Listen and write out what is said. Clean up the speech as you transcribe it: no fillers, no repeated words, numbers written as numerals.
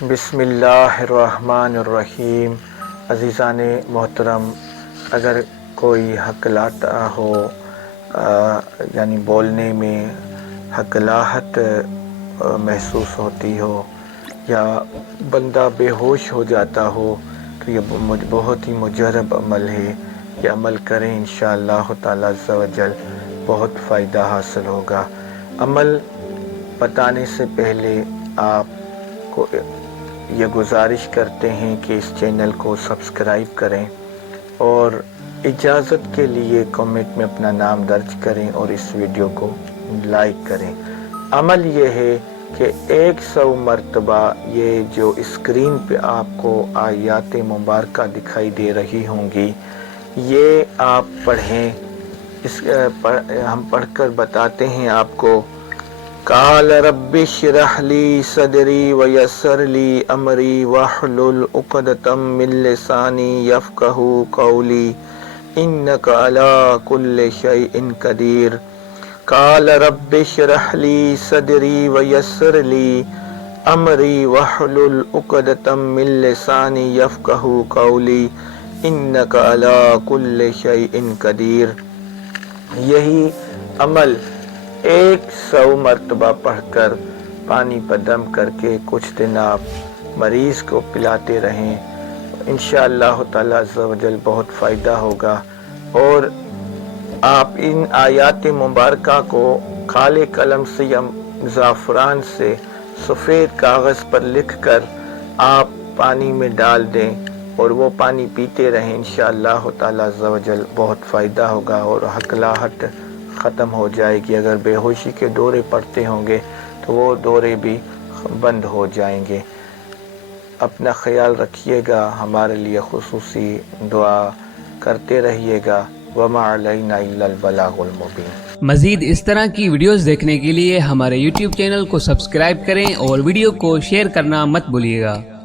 बिस्मिल्लाहिर्रहमानिर्रहीम। अज़ीज़ान मोहतरम, अगर कोई हकलाता हो यानी बोलने में हकलाहट महसूस होती हो या बंदा बेहोश हो जाता हो तो ये बहुत ही मुजरब अमल है। ये अमल करें, इंशाअल्लाह ताला अज़्ज़ा वजल बहुत फ़ायदा हासिल होगा। अमल बताने से पहले आपको ये गुजारिश करते हैं कि इस चैनल को सब्सक्राइब करें और इजाज़त के लिए कमेंट में अपना नाम दर्ज करें और इस वीडियो को लाइक करें। अमल ये है कि 100 मरतबा ये जो स्क्रीन पे आपको आयात मुबारका दिखाई दे रही होंगी, ये आप पढ़ें। हम पढ़कर बताते हैं आपको। काल रब्बि इश्रह ली सदरी वयस्सिर ली अमरी वहलुल उक़दतम मिन लिसानी यफ़क़हू क़ौली इन्नका अला कुल्लि शैइन क़दीर। काल रब्बि इश्रह ली सदरी वयस्सिर ली अमरी वहलुल उक़दतम मिन लिसानी यफ़क़हू क़ौली इन्नका अला कुल्लि शैइन क़दीर। यही अमल 100 मरतबा पढ़कर पानी पर दम करके कुछ दिन आप मरीज़ को पिलाते रहें। इंशाअल्लाह ताला अज़्ज़ा वजल बहुत फ़ायदा होगा। और आप इन आयात मुबारका को काले कलम से या ज़ाफ़रान से सफ़ेद कागज़ पर लिखकर आप पानी में डाल दें और वो पानी पीते रहें। इंशाअल्लाह ताला अज़्ज़ा वजल बहुत फ़ायदा होगा और हकलाहट ख़त्म हो जाएगी। अगर बेहोशी के दौरे पड़ते होंगे तो वो दौरे भी बंद हो जाएंगे। अपना ख्याल रखिएगा, हमारे लिए खुसूसी दुआ करते रहिएगा। वमा अलैना इल्लल बलागुल मुबीन। मज़ीद इस तरह की वीडियोस देखने के लिए हमारे YouTube चैनल को सब्सक्राइब करें और वीडियो को शेयर करना मत भूलिएगा।